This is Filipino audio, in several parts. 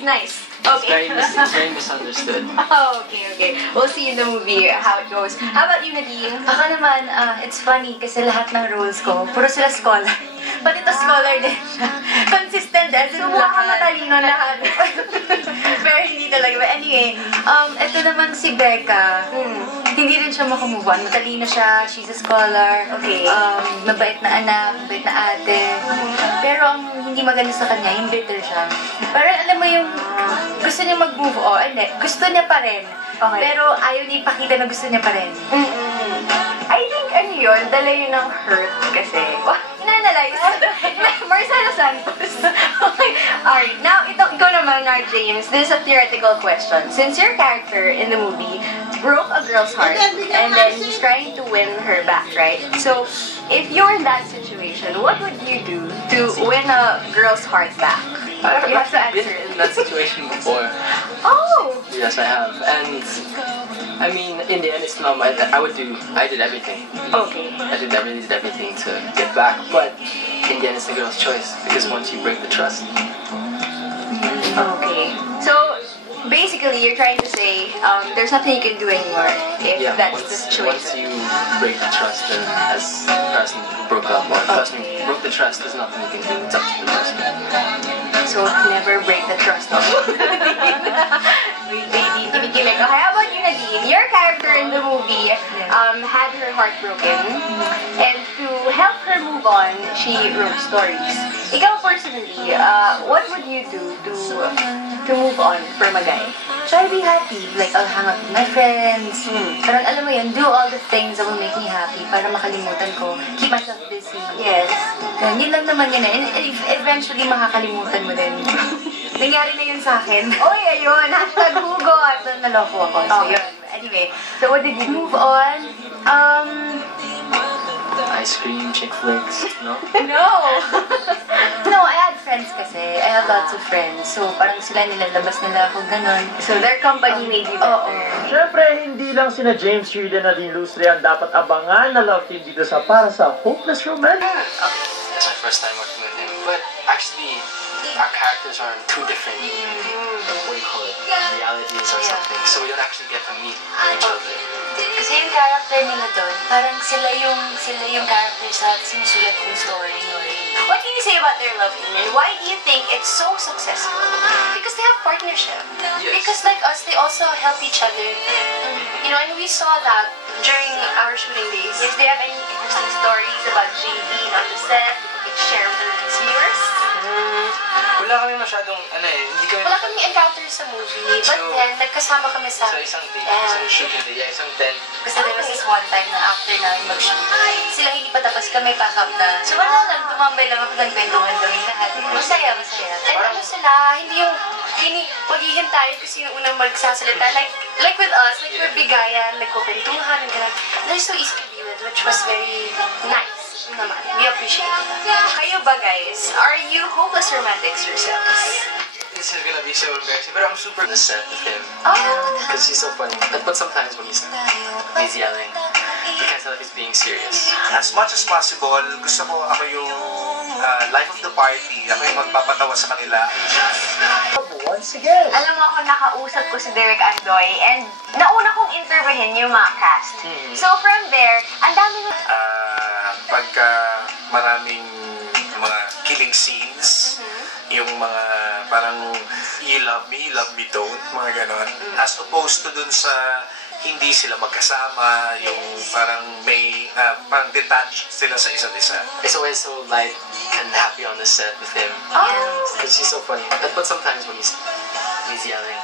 he's nice. Okay. It's very misunderstood. Oh, okay. We'll see in the movie how it goes. How about you, Nadine? Ako naman, it's funny kasi lahat ng roles ko, puro sila scholar. Pati ito scholar din siya. Consistent as in lahat. Matalino lahat. Pero hindi talaga. But anyway, ito naman si Becca. Hindi rin siya makamove on. Matalino siya, she's a scholar. Okay. Mabait na anak, mabait na ate. Pero ang hindi maganda sa kanya, yung bitter siya. Pero alam mo yung gusto niya mag-move on. Hindi, gusto niya pa rin. Okay. Pero ayaw niya ipakita na gusto niya pa rin. I think ano yun, dala yun ng hurt kasi. Inanalyze. Marcelo Santos. Okay. Alright, now ikaw naman, Nar James, this is a theoretical question. Since your character in the movie broke a girl's heart and then he's trying to win her back, right? So, if you're in that situation, what would you do to win a girl's heart back? You have to answer been in that situation before. Oh! Yes, I have. And I mean, in the end, it's not my. I did everything. Okay. I did everything to get back. But in the end, it's the girl's choice because once you break the trust. Okay. So, basically, you're trying to say there's nothing you can do anymore if that's the situation. Once you break the trust, then as the person who broke up or the person who broke the trust, there's nothing you can do. It's up to the person. So, never break the trust of Baby, how about you, Nadine? Your character in the movie had her heart broken, and to help her move on, she wrote stories. Ikaw personally, what would you do to move on from a guy? Try to be happy. Like, I'll hang out with my friends. Parang alam mo yun, do all the things that will make me happy para makalimutan ko. Keep myself busy. Yes. Yun lang naman yun eh. And eventually, makakalimutan mo din. Nangyari na yun sa akin. Oy, ayun. Hashtag hugot. Naloko ako. So, yun. Anyway, so what did you move on? Ice cream, chick flicks, no? No! No, I had friends kasi. I have lots of friends. So, parang sila nilalabas nila ako ganun. So, their company made you better. Oo. Siyempre, hindi lang sina James Reid at Nadine Lustre ang dapat abangan na love team dito sa para sa Hopeless Romantic. It's my first time working with him, but actually, our characters are two different, what do you call it, realities or something. So we don't actually get to meet each other. Kasi yung character nila doon, parang sila yung character sa sinusulat kong story. What can you say about their love team, and why do you think it's so successful? Because they have partnership. Yes. Because like us, they also help each other. You know, and we saw that during our shooting days. Yes, do you have any interesting stories about JD on the set you can share with the viewers? Wala kami masyadong, hindi kami... Wala kaming encounters sa movie, but then nagkasama kami sa isang day, isang shooting day, isang tent. Kasi there was this one time na after namin mag-shoot, sila hindi pa tapos kami pack-up na. So wala lang, tumambay lang ako ng kwentuhan gawin lahat. Masaya. And ano sila, hindi yung maghihintayin kung sino unang magsasalita. Like with us, like we're bigayan, nagkukwentuhan, and gano'n. They're so easy to be with, which was very nice naman. We appreciate it. Kayo ba, guys? Are you hopeless romantics yourselves? This is gonna be so embarrassing, but I'm super on the set with him. Oh! Because he's so funny. But sometimes when he's yelling, you can't tell if he's being serious. As much as possible, gusto ko ako yung life of the party. Ako yung magpapatawa sa kanila. Once again. Alam mo ako, nakausap ko si Derek Andoy, and nauna kong interviewin yung mga cast. So from there, ang dami na... Pagka maraming mga killing scenes, yung mga parang you love me tone, mga ganon. As opposed to dun sa hindi sila magkasama, yung parang may, parang detached sila sa isa't isa. It's always so light and happy on the set with him. Because he's so funny. But sometimes when he's yelling,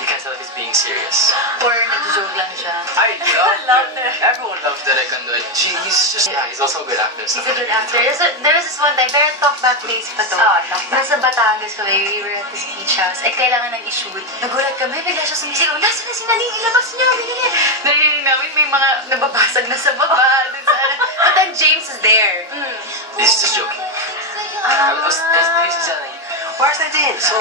you can't tell if he's being serious. Or nag-joke lang siya. I love everyone loves Derek Andoy. He's also a good actor. He's a good actor. There was this one time, pero talk back place pa to. Nasa Batangas kami, we were at this beach house. Kailangan nang i-shoot. Nagulat kami, bigla siya sumisigaw, nasa na si Naling, ilabas niya, ganyan. Narinig namin, may mga nababasag na sa baba. But then James is there. He's just joking. He's telling, where's Nadine? So,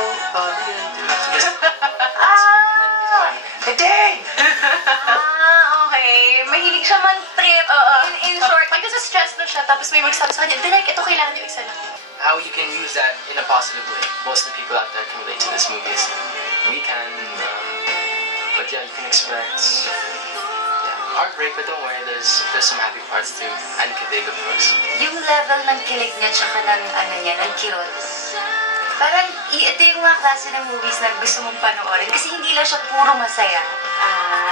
Nadine! Okay. Mahilig siya man-trip. In short, Pag nasa stress na siya, tapos may magsabi sa kanya, Direk, ito kailangan yung isa na. how you can use that in a positive way. Most of the people out there can relate to this movie. We can, but yeah, you can expect heartbreak, but don't worry, there's some happy parts too. And kilig, of course. Yung level ng kilig niya tsaka ng ng kirot. Parang ito yung mga klase ng movies na gusto mong panoorin kasi hindi lang siya puro masaya.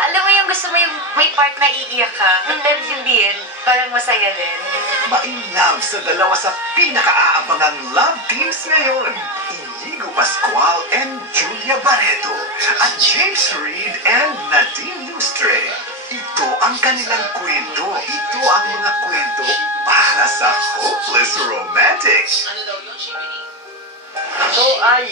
Alam mo yung gusto mo yung may part na iiyak ka, pero hindi yan, parang masaya din. Ma-in-love sa dalawa sa pinaka-aabangang love teams ngayon. Inigo Pascual and Julia Barreto at James Reid and Nadine Lustre. Ito ang kanilang kwento. Ito ang mga kwento para sa Hopeless Romantic. Ito ay